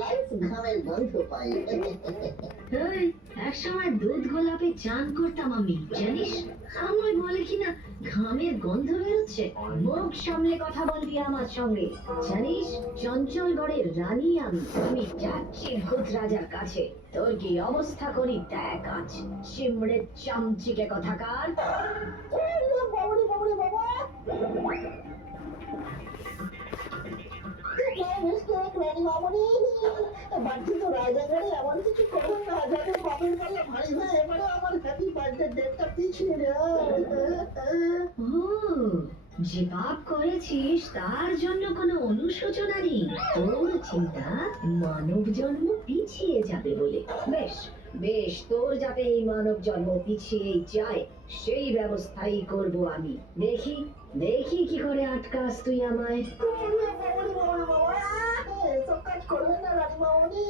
Life ঘামের গন্ধ পাই। এই, একসময় দুধ গোলাপে চান করতাম আমি, জানিস? আমায় বলে কিনা ঘামের গন্ধ বেরোচ্ছে। মুখ সামলে কথা বলবি আমার সঙ্গে, জানিস? চঞ্চলগড়ের রানী আমি যাচ্ছি ভূত রাজার কাছে। তোর কি অবস্থা করি দেখ আজ, চিমড়ে চামচিকে কথাকার। বাবারে বাবারে বাবা, রানী মামনি, বাড়তি তো রাজাগড়ে এমন কিছু করো না যাতে বাপের পাল্লা ভারী হয়ে এবারে আমার হ্যাপি বার্থডে ডেটটা পিছিয়ে ও, যে পাপ করেছিস তার জন্য কোনো অনুশোচনা নেই। তোর চিন্তা মানব জন্ম পিছিয়ে যাবে বলে। বেশ বেশ, তোর যাতে এই মানব জন্ম পিছিয়ে যায় সেই ব্যবস্থাই করব আমি। দেখি দেখি কি করে আটকাস তুই আমায়। বাবারে বাবারে বাবা, এসব কাজ করবে না রানী মামনি।